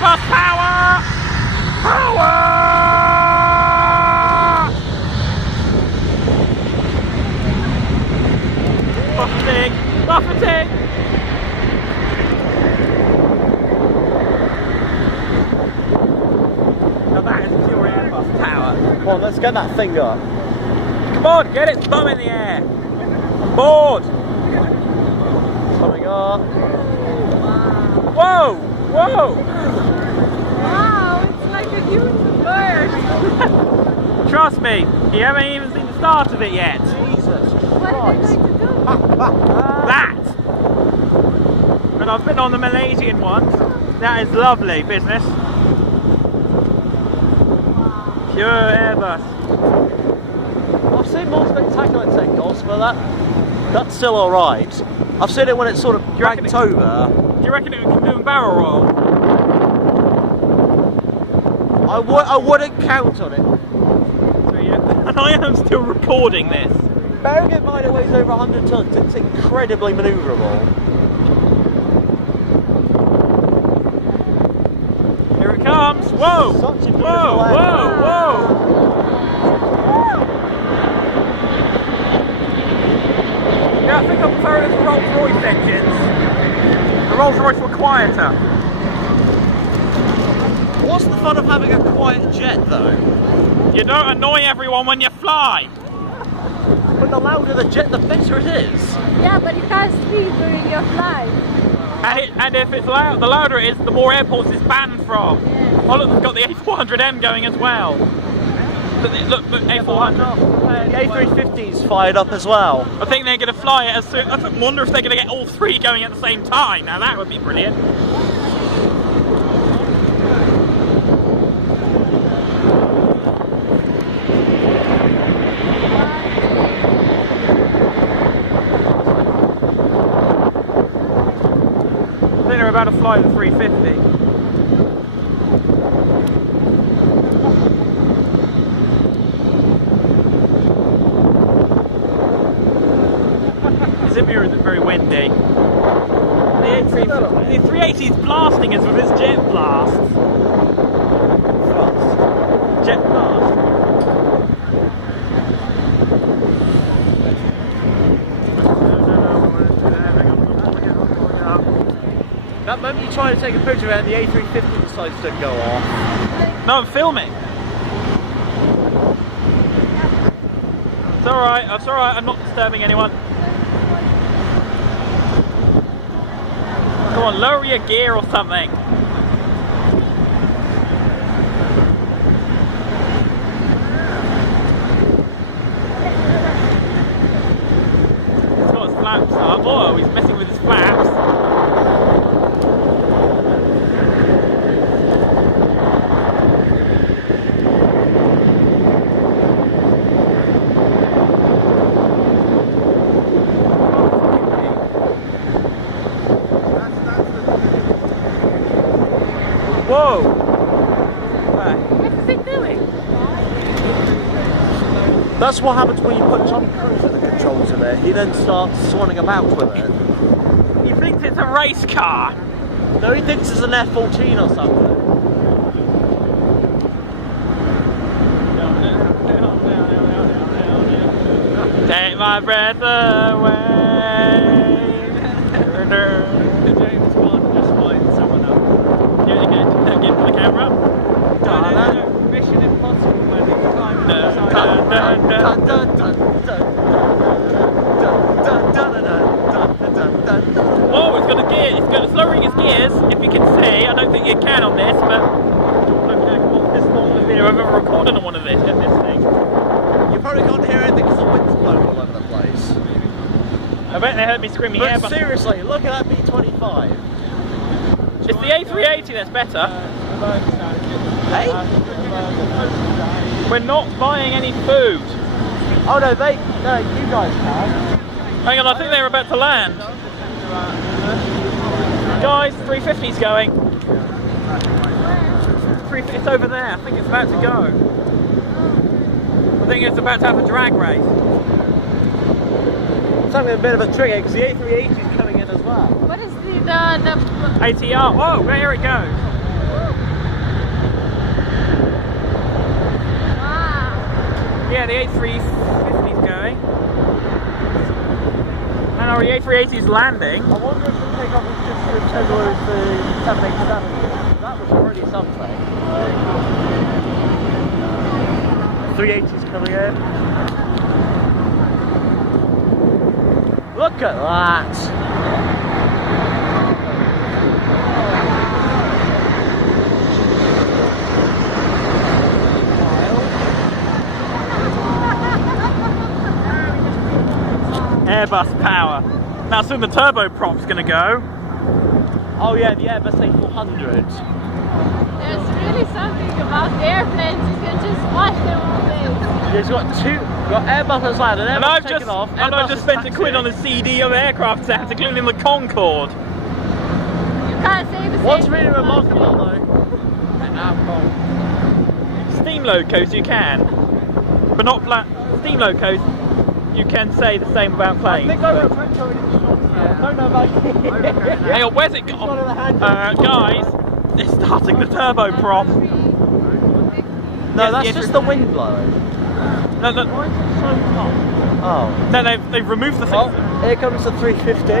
Airbus power! Power! Buffeting! Buffeting! Now that is pure Airbus power. Come on, let's get that thing up. Come on, get its bum in the air. I'm bored. Coming up. Whoa! Whoa! Wow, it's like a huge bird. Trust me, you haven't even seen the start of it yet. Jesus What are they going to do? That! And I've been on the Malaysian ones. That is lovely business. Pure Airbus. I've seen more spectacular takeoffs, but that's still alright. I've seen it when it's sort of dragged over. Do you reckon it can do a barrel roll? I wouldn't count on it. So, yeah. And I am still recording this. Bearing in mind it weighs over 100 tons, it's incredibly manoeuvrable. Here it comes! Whoa! Such a beautiful Whoa! aircraft. Whoa! Whoa! Yeah, I think I prefer it to Rolls-Royce engines. The Rolls-Royce were quieter. What's the fun of having a quiet jet though? You don't annoy everyone when you fly. But the louder the jet, the better it is. Yeah, but you can't sleep during your flight. And if it's loud, the louder it is, the more airports it's banned from. Yeah. Oh look, they've got the A400M going as well. Look, A400. The A350's fired up as well. I think they're going to fly it as soon. I wonder if they're going to get all three going at the same time. Now that would be brilliant. I think they're about to fly the 350. Izmir isn't very windy. The 380 is blasting us with its jet blasts. Jet blast. That moment you try to take a picture and the A350 decides to go off. No, I'm filming. It's alright, I'm not disturbing anyone. Come on, lower your gear or something. He's got his flaps up. Oh, he's messing with his flaps. Whoa! What is it doing? That's what happens when you put Tom Cruise at the controls of it. He then starts swanning about with it. He thinks it's a race car. No, he thinks it's an F-14 or something. Take my breath away. James Bond just winds someone up. Get into the camera. Mission Impossible when he climbs Whoa, it's got a gear. It's lowering its gears. If you can see, I don't think you can on this, but this is not the video I've ever recorded on one of this thing. You probably can't hear anything because the wind's blowing all over the place. I bet they heard me screaming But Airbus. seriously, look at that B-25. It's the A380 that's better. Hey? We're not buying any food. Oh no, you guys can. Hang on, I think they're about to land. Guys, 350's going. It's over there. I think it's about to go. I think it's about to have a drag race. It's having a bit of a trigger because the A380 is coming in as well. What is the ATR. Whoa, there it goes. Yeah, the A350's going. And our A380's landing. I wonder if the takeoff was just as similar as the 787. That was already something. 380's coming in. Look at that! Airbus power. Now soon the turboprop's going to go. Oh yeah, the Airbus A400. There's really something about airplanes. You can just watch them all day. He's got Airbus has landed, And Airbus I've taken just, off. and I've just spent a quid on the CD of aircraft sounds, including the Concorde. You can't say the same. What's really thing about remarkable planes. though, Steam locos you can, but not steam locos. You can say the same about planes. I went French already in the shops now. I don't know about you. Hang on, where's it gone? Guys, it's starting the turboprop. No, Yes, that's yes, just the wind blowing. No, no, Why is it so hot? Oh. no, they've removed the thing. Oh, here comes the 350. You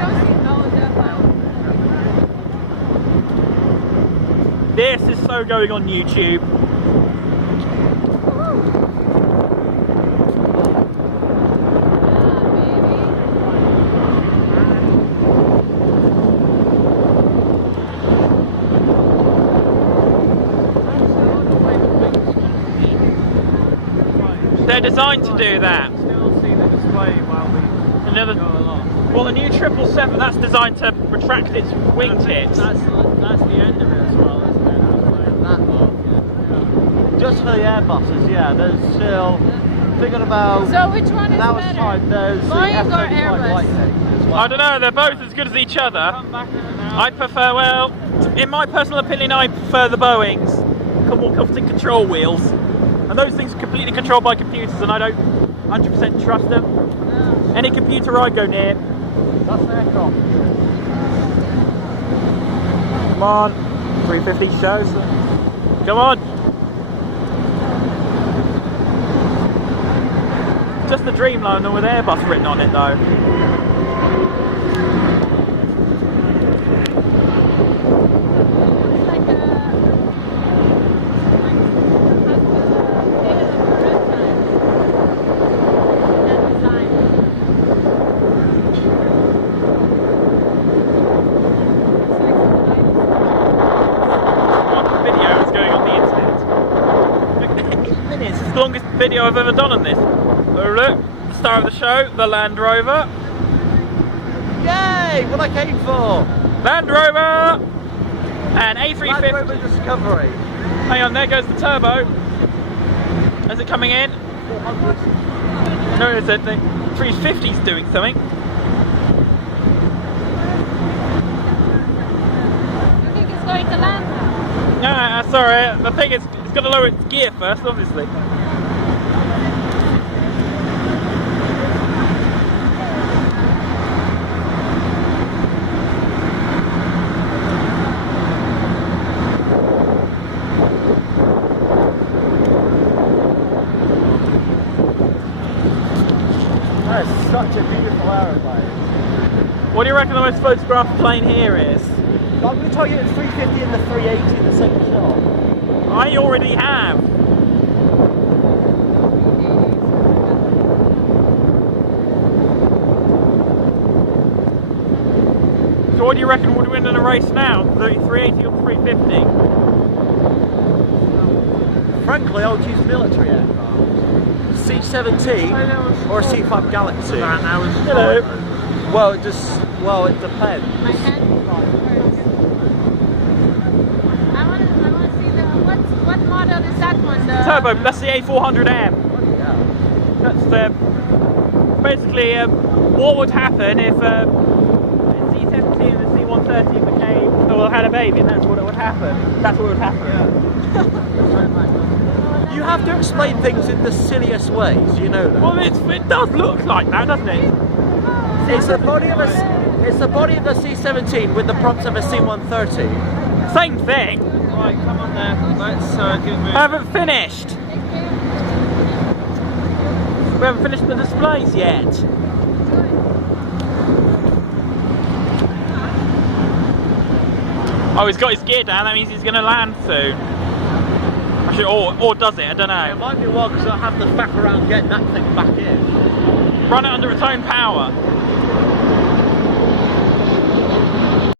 don't see no difference. This is so going on YouTube. They're designed to do that. Still see the display while we Another, go along. well, the new 777, that's designed to retract its wingtips. That's the end of it as well, isn't it? That lot. Just for the Airbuses, yeah. There's still thinking about. So which one is an hour's better? time. There's the Boeing or F-35 Airbus? Lightning as well. I don't know, they're both as good as each other. I prefer, well, in my personal opinion, I prefer the Boeings. Come more comforting control wheels. And those things are completely controlled by computers and I don't 100% trust them. Any computer I go near. That's the aircraft. Come on. 350 shows. Come on. Just the Dreamliner with Airbus written on it though. It's like the longest video I've ever done on this. Oh, look, the star of the show, the Land Rover. Yay! What I came for! Land Rover! And A350. Land Rover Discovery. Hang on, there goes the turbo. Is it coming in? 400. No, it's the 350's doing something. You think it's going to land now? No, sorry. The thing is, it's got to lower its gear first, obviously. That is such a beautiful aeroplane. What do you reckon the most photographed plane here is? I'm going to tell you it's 350 and the 380 in the same shot. I already have. So what do you reckon would win in a race now? The 380 or the 350? Frankly, I would use military aircraft. C-17 or a C-5 Galaxy. Hello. Well, it just, well, it depends. My head hurts. I want to see what model is that one? The Turbo, that's the A400M. Yeah. That's the, basically what would happen if the C-17 and the C-130 became, well, had a baby, and that's what would happen. That's what would happen. You have to explain things in the silliest ways, you know that. Well, it does look like that, doesn't it? It's the body of a C-17 with the props of a C-130. Same thing. Right, come on there. Let's get moving. I haven't finished. We haven't finished the displays yet. Oh, he's got his gear down, that means he's going to land soon. Actually, or does it? I don't know. It might be well because I have to faff around getting that thing back in. Run it under its own power.